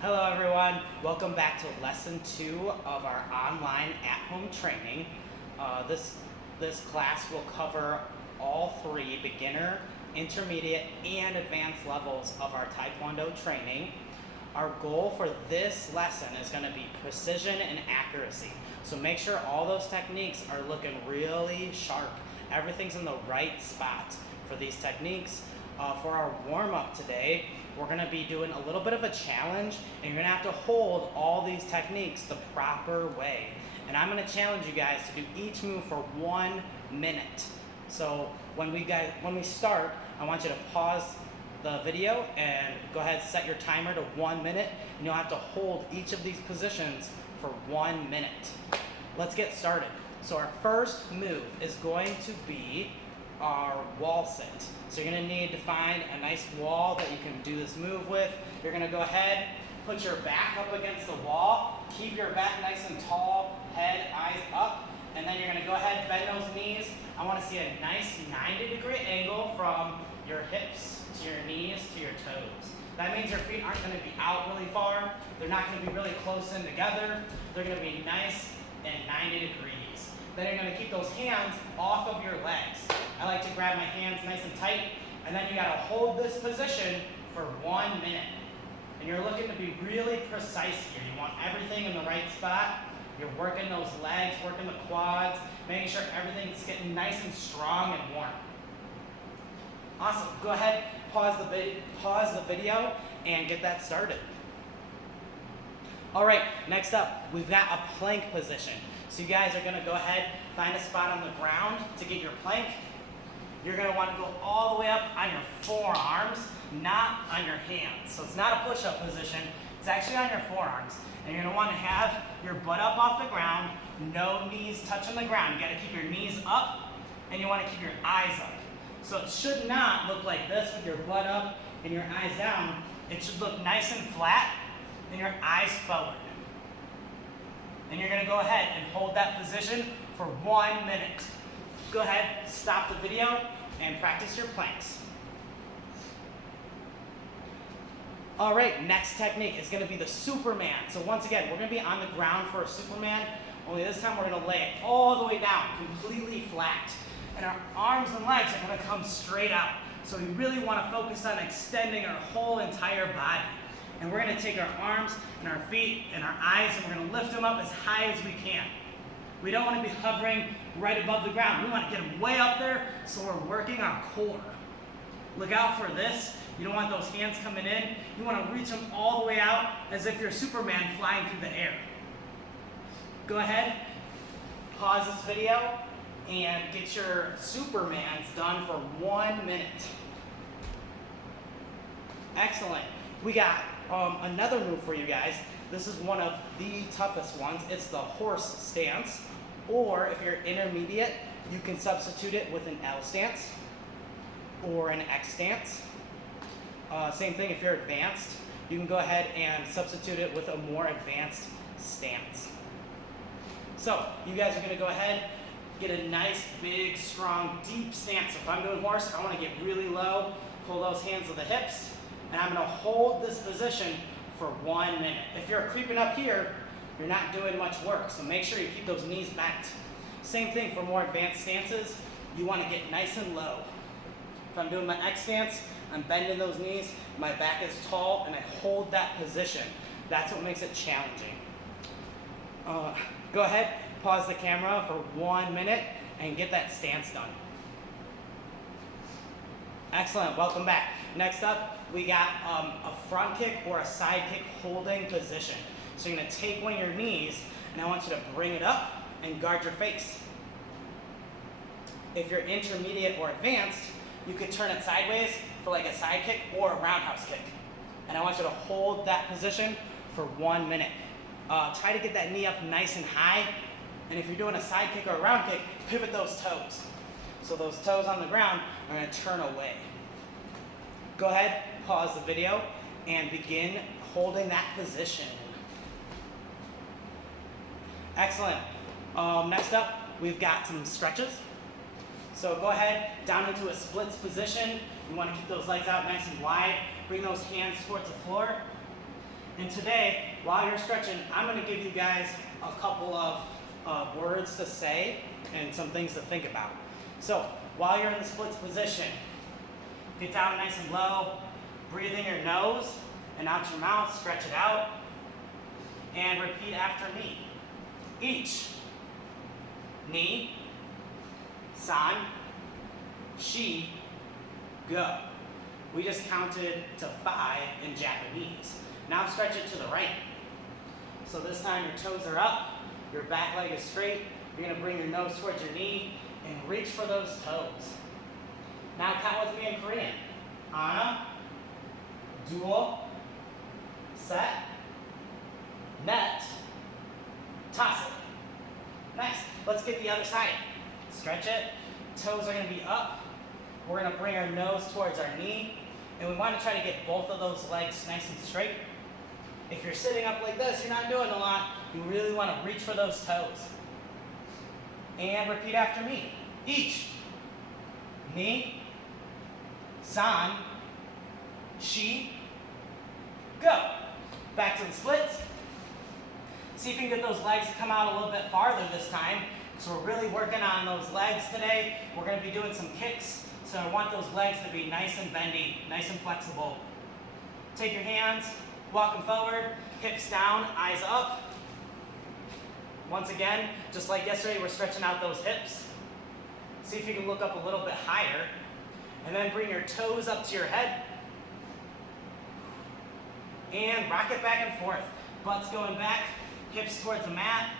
Hello everyone, welcome back to lesson 2 of our online at-home training. This class will cover all 3 beginner, intermediate, and advanced levels of our Taekwondo training. Our goal for this lesson is going to be precision and accuracy. So make sure all those techniques are looking really sharp. Everything's in the right spot for these techniques. For our warm-up today, we're going to be doing a little bit of a challenge, and you're going to have to hold all these techniques the proper way. And I'm going to challenge you guys to do each move for 1 minute. So when we start, I want you to pause the video and go ahead and set your timer to 1 minute, and you'll have to hold each of these positions for 1 minute. Let's get started. So our first move is going to be our wall sit. So you're going to need to find a nice wall that you can do this move with. You're going to go ahead, put your back up against the wall, keep your back nice and tall, head, eyes up, and then you're going to go ahead, bend those knees. I want to see a nice 90-degree angle from your hips to your knees to your toes. That means your feet aren't going to be out really far. They're not going to be really close in together. They're going to be nice and 90 degrees. Then you're going to keep those hands off of your legs. I like to grab my hands nice and tight, and then you got to hold this position for 1 minute. And you're looking to be really precise here. You want everything in the right spot. You're working those legs, working the quads, making sure everything's getting nice and strong and warm. Awesome. Go ahead, pause the video, and get that started. All right, next up, we've got a plank position. So you guys are going to go ahead, find a spot on the ground to get your plank. You're going to want to go all the way up on your forearms, not on your hands. So it's not a push-up position, it's actually on your forearms. And you're going to want to have your butt up off the ground, no knees touching the ground. You got to keep your knees up, and you want to keep your eyes up. So it should not look like this with your butt up and your eyes down. It should look nice and flat, and your eyes forward. And you're going to go ahead and hold that position for 1 minute. Go ahead, stop the video, and practice your planks. All right, next technique is going to be the Superman. So once again, we're going to be on the ground for a Superman, only this time we're going to lay it all the way down, completely flat. And our arms and legs are going to come straight out. So we really want to focus on extending our whole entire body. And we're going to take our arms and our feet and our eyes, and we're going to lift them up as high as we can. We don't want to be hovering right above the ground. We want to get them way up there, so we're working our core. Look out for this. You don't want those hands coming in. You want to reach them all the way out as if you're Superman flying through the air. Go ahead, pause this video, and get your Supermans done for 1 minute. Excellent. We got another move for you guys. This is one of the toughest ones. It's the horse stance, or if you're intermediate, you can substitute it with an L stance or an X stance. Same thing if you're advanced, you can go ahead and substitute it with a more advanced stance. So you guys are going to go ahead, get a nice, big, strong, deep stance. So if I'm doing horse, I want to get really low, pull those hands to the hips, and I'm going to hold this position for 1 minute. If you're creeping up here, you're not doing much work, so make sure you keep those knees bent. Same thing for more advanced stances. You want to get nice and low. If I'm doing my X stance, I'm bending those knees, my back is tall, and I hold that position. That's what makes it challenging. Go ahead, pause the camera for 1 minute, and get that stance done. Excellent, welcome back. Next up, we got a front kick or a side kick holding position. So you're going to take one of your knees, and I want you to bring it up and guard your face. If you're intermediate or advanced, you could turn it sideways for like a side kick or a roundhouse kick. And I want you to hold that position for 1 minute. Try to get that knee up nice and high. And if you're doing a side kick or a round kick, pivot those toes. So those toes on the ground are going to turn away. Go ahead, pause the video, and begin holding that position. Excellent. Next up, we've got some stretches. So go ahead, down into a splits position. You want to keep those legs out nice and wide. Bring those hands towards the floor. And today, while you're stretching, I'm going to give you guys a couple of words to say and some things to think about. So, while you're in the splits position, get down nice and low, breathe in your nose and out your mouth, stretch it out, and repeat after me. Each, ni, san, shi, go. We just counted to 5 in Japanese. Now stretch it to the right. So this time your toes are up, your back leg is straight, you're going to bring your nose towards your knee and reach for those toes. Now count with me in Korean. Ana, duo, set, net, tassel. Next, let's get the other side. Stretch it, toes are going to be up. We're going to bring our nose towards our knee, and we want to try to get both of those legs nice and straight. If you're sitting up like this, you're not doing a lot. You really want to reach for those toes. And repeat after me. Each, ni, san, shi, go. Back to the splits. See if you can get those legs to come out a little bit farther this time. So we're really working on those legs today. We're going to be doing some kicks. So I want those legs to be nice and bendy, nice and flexible. Take your hands, walk them forward, hips down, eyes up. Once again, just like yesterday, we're stretching out those hips. See if you can look up a little bit higher. And then bring your toes up to your head. And rock it back and forth. Butt's going back, hips towards the mat.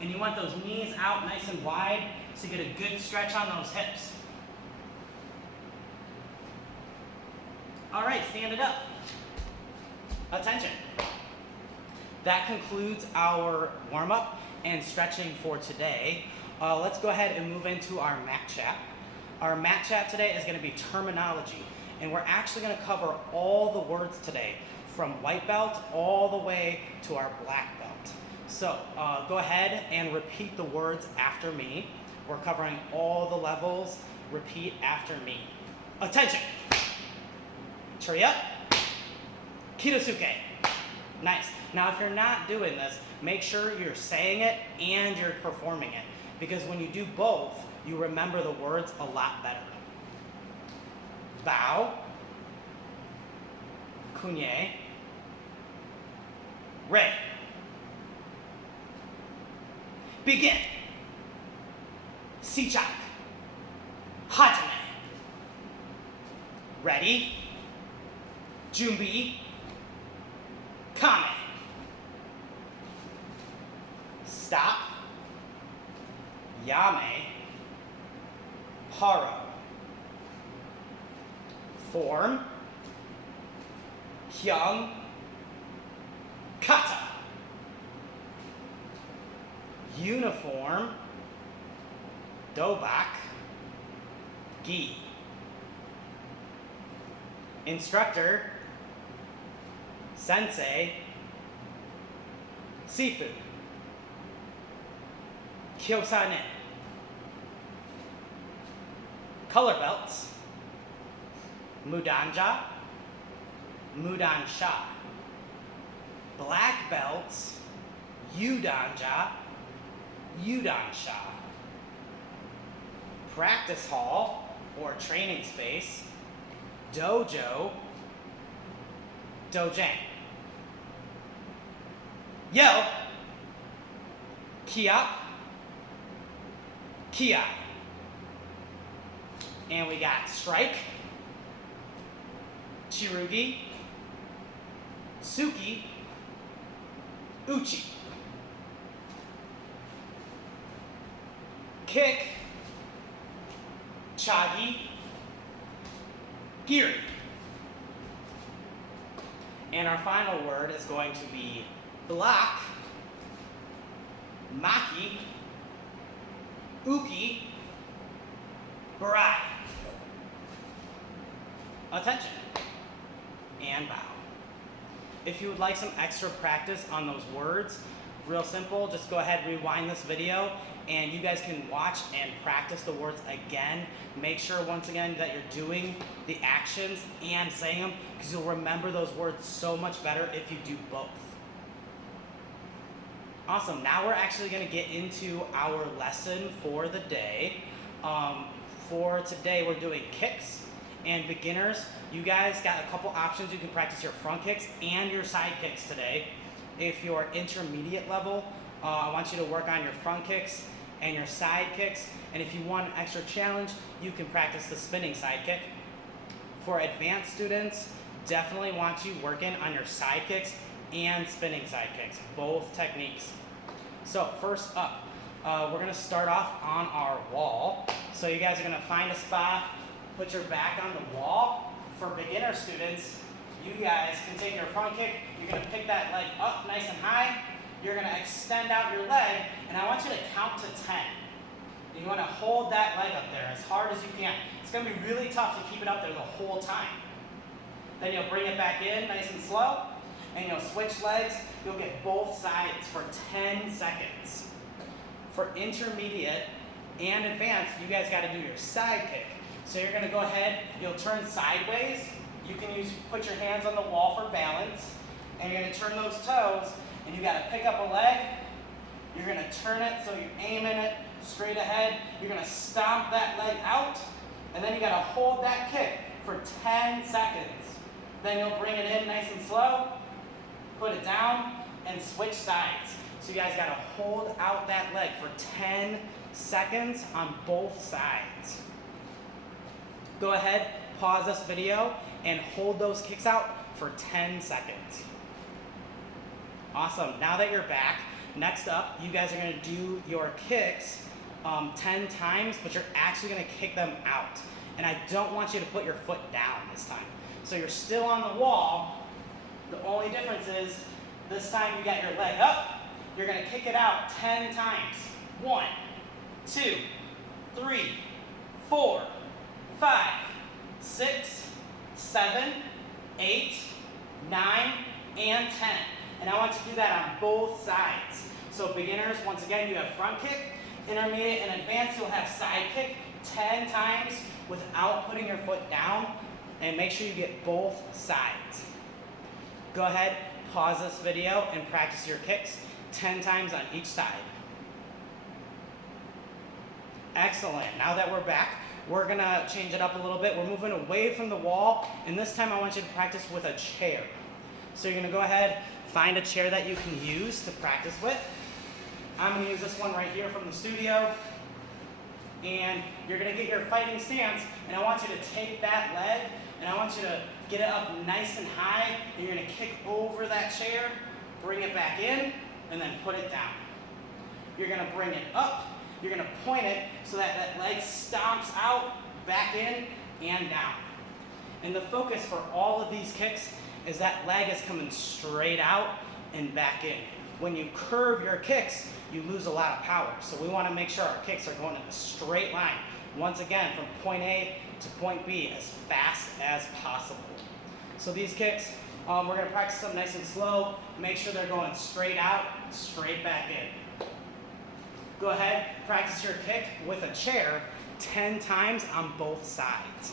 And you want those knees out nice and wide so you get a good stretch on those hips. All right, stand it up. Attention. That concludes our warm-up and stretching for today. Let's go ahead and move into our mat chat. Our mat chat today is going to be terminology, and we're actually going to cover all the words today, from white belt all the way to our black belt. So go ahead and repeat the words after me. We're covering all the levels. Repeat after me. Attention. Tree up. Kinosuke. Nice. Now if you're not doing this, make sure you're saying it and you're performing it. Because when you do both, you remember the words a lot better. Bow. Kunye. Rei. Begin. Sichak. Hajime. Ready. Junbi. Kame. Stop. Yame. Haro. Form. Hyung. Kata. Uniform. Dobak. Gi. Instructor. Sensei. Seafood. Kyosane. Color belts. Mudanja. Mudansha. Black belts. Udanja. Udansha. Practice hall or training space. Dojo. Dojang. Yo. Kiap. Kiai. And we got strike. Chirugi. Suki. Uchi. Kick. Chagi. Giri. And our final word is going to be block, maki, uki, barai. Attention. And bow. If you would like some extra practice on those words, real simple, just go ahead, rewind this video, and you guys can watch and practice the words again. Make sure once again that you're doing the actions and saying them, because you'll remember those words so much better if you do both. Awesome, now we're actually gonna get into our lesson for the day. For today, we're doing kicks. And beginners, you guys got a couple options. You can practice your front kicks and your side kicks today. If you're intermediate level, I want you to work on your front kicks and your side kicks. And if you want an extra challenge, you can practice the spinning side kick. For advanced students, definitely want you working on your side kicks and spinning side kicks, both techniques. So first up, we're gonna start off on our wall. So you guys are gonna find a spot, put your back on the wall. For beginner students, you guys can take your front kick, you're gonna pick that leg up nice and high, you're gonna extend out your leg, and I want you to count to 10. You wanna hold that leg up there as hard as you can. It's gonna be really tough to keep it up there the whole time. Then you'll bring it back in nice and slow, and you'll switch legs. You'll get both sides for 10 seconds. For intermediate and advanced, you guys gotta do your side kick. So you're gonna go ahead, you'll turn sideways. You can put your hands on the wall for balance, and you're gonna turn those toes, and you gotta pick up a leg. You're gonna turn it so you're aiming it straight ahead. You're gonna stomp that leg out, and then you gotta hold that kick for 10 seconds. Then you'll bring it in nice and slow, put it down, and switch sides. So you guys gotta hold out that leg for 10 seconds on both sides. Go ahead, pause this video, and hold those kicks out for 10 seconds. Awesome, now that you're back, next up, you guys are gonna do your kicks 10 times, but you're actually gonna kick them out. And I don't want you to put your foot down this time. So you're still on the wall. The only difference is this time you got your leg up. You're gonna kick it out 10 times. 1, 2, 3, 4, 5, 6, 7, 8, 9, and 10. And I want you to do that on both sides. So beginners, once again, you have front kick. Intermediate and advanced, you'll have side kick 10 times without putting your foot down. And make sure you get both sides. Go ahead, pause this video, and practice your kicks 10 times on each side. Excellent. Now that we're back, we're gonna change it up a little bit. We're moving away from the wall, and this time I want you to practice with a chair. So you're gonna go ahead, find a chair that you can use to practice with. I'm gonna use this one right here from the studio. And you're gonna get your fighting stance, and I want you to take that leg, and I want you to get it up nice and high, and you're gonna kick over that chair, bring it back in, and then put it down. You're gonna bring it up, you're gonna point it so that that leg stomps out, back in, and down. And the focus for all of these kicks is that leg is coming straight out and back in. When you curve your kicks, you lose a lot of power. So we wanna make sure our kicks are going in a straight line. Once again, from point A to point B as fast as possible. So these kicks, we're gonna practice them nice and slow. Make sure they're going straight out, straight back in. Go ahead, practice your kick with a chair 10 times on both sides.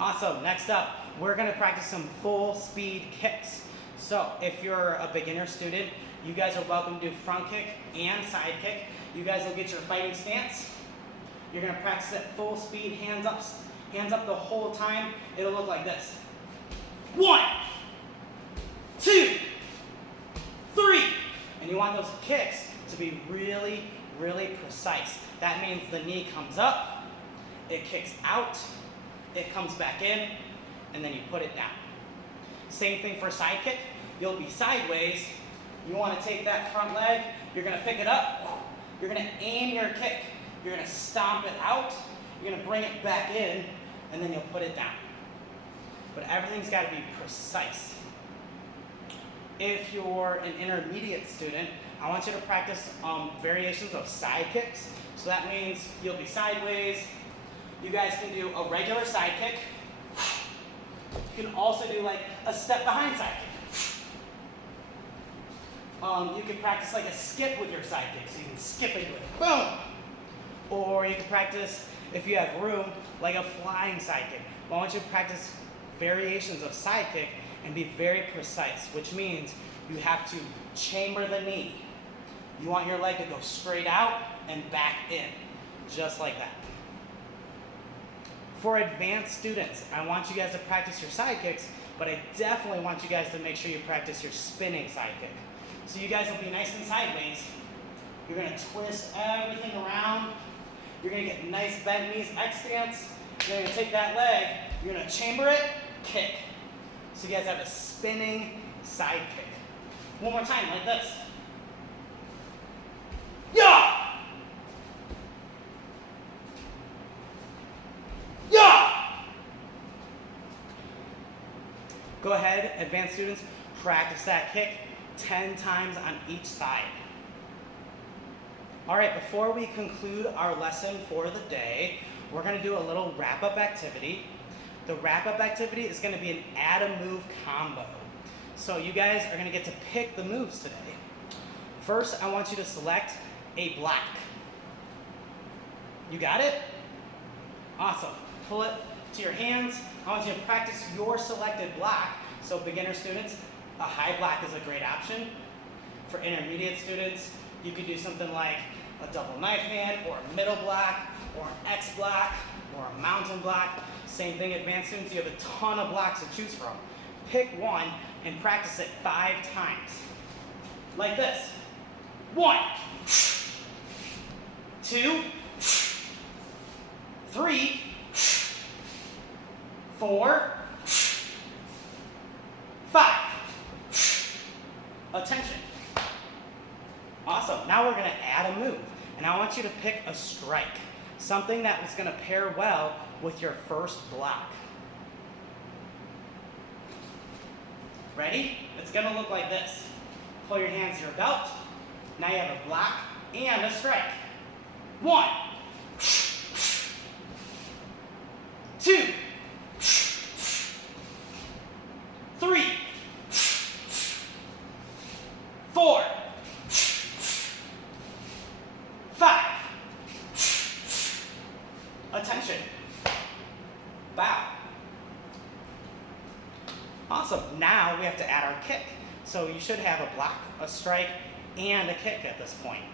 Awesome, next up, we're gonna practice some full speed kicks. So if you're a beginner student, you guys are welcome to do front kick and side kick. You guys will get your fighting stance. You're gonna practice it full speed, hands up the whole time. It'll look like this. 1, 2, 3. And you want those kicks to be really, really precise. That means the knee comes up, it kicks out, it comes back in, and then you put it down. Same thing for side kick. You'll be sideways. You want to take that front leg, you're going to pick it up, you're going to aim your kick, you're going to stomp it out, you're going to bring it back in, and then you'll put it down. But everything's got to be precise. If you're an intermediate student, I want you to practice variations of side kicks. So that means you'll be sideways. You guys can do a regular side kick. You can also do like a step behind side kick. You can practice like a skip with your side kick, so you can skip into it. Boom! Or you can practice, if you have room, like a flying side kick. But I want you to practice variations of side kick and be very precise, which means you have to chamber the knee. You want your leg to go straight out and back in, just like that. For advanced students, I want you guys to practice your side kicks, but I definitely want you guys to make sure you practice your spinning side kick. So you guys will be nice and sideways. You're gonna twist everything around. You're gonna get nice bent knees, X stance. You're gonna take that leg, you're gonna chamber it, kick. So you guys have a spinning side kick. One more time, like this. Yeah! Yeah! Go ahead, advanced students, practice that kick 10 times on each side. All right, before we conclude our lesson for the day, we're gonna do a little wrap-up activity. The wrap-up activity is gonna be an add a move combo. So you guys are gonna get to pick the moves today. First, I want you to select a block. You got it? Awesome. Pull it to your hands. I want you to practice your selected block. So beginner students, a high block is a great option. For intermediate students, you could do something like a double knife hand, or a middle block, or an X block, or a mountain block. Same thing, advanced students, you have a ton of blocks to choose from. Pick one and practice it 5 times. Like this. 1, 2, 3, 4, 5. Attention. Awesome. Now we're going to add a move. And I want you to pick a strike. Something that is going to pair well with your first block. Ready? It's going to look like this. Pull your hands to your belt. Now you have a block and a strike. 1, 2, 3, 4, 5. Attention. Bow. Awesome. Now we have to add our kick. So you should have a block, a strike, and a kick at this point.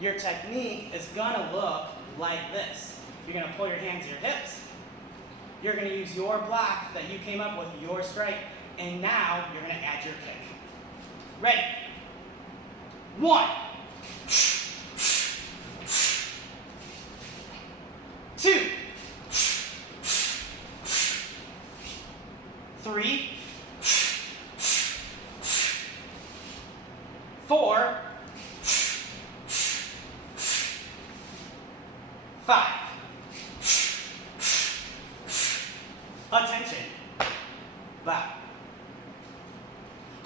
Your technique is gonna look like this. You're gonna pull your hands to your hips. You're gonna use your block that you came up with, your strike, and now you're gonna add your kick. Ready? 1, 2, 3, 4, 5. Attention. Bow.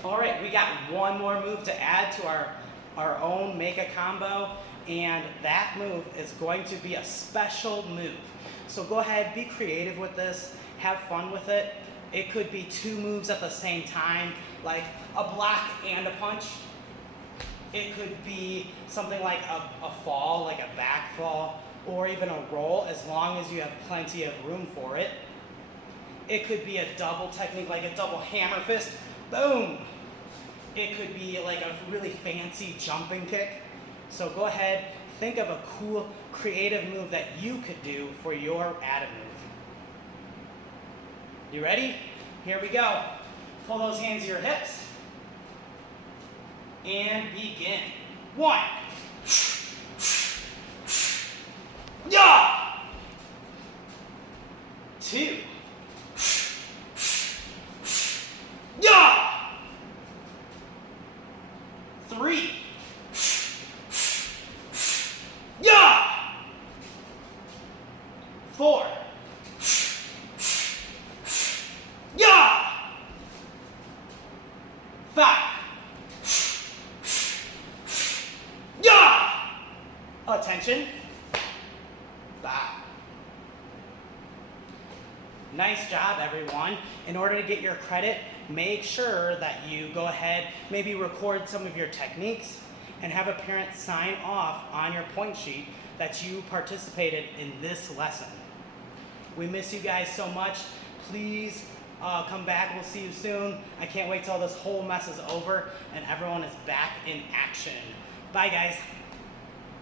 All right, we got one more move to add to our own make a combo, and that move is going to be a special move. So go ahead, be creative with this, have fun with it. It could be 2 moves at the same time, like a block and a punch. It could be something like a fall, like a back fall, or even a roll, as long as you have plenty of room for it. It could be a double technique, like a double hammer fist, boom. It could be like a really fancy jumping kick. So go ahead, think of a cool, creative move that you could do for your added move. You ready? Here we go. Pull those hands to your hips. And begin. 1. Yeah! 2. Yeah! 3. Yeah! 4. Yeah! 5. Yeah! Attention. Bow. Nice job, everyone. In order to get your credit, make sure that you go ahead, maybe record some of your techniques, and have a parent sign off on your point sheet that you participated in this lesson. We miss you guys so much. Please come back. We'll see you soon. I can't wait till this whole mess is over and everyone is back in action. Bye, guys.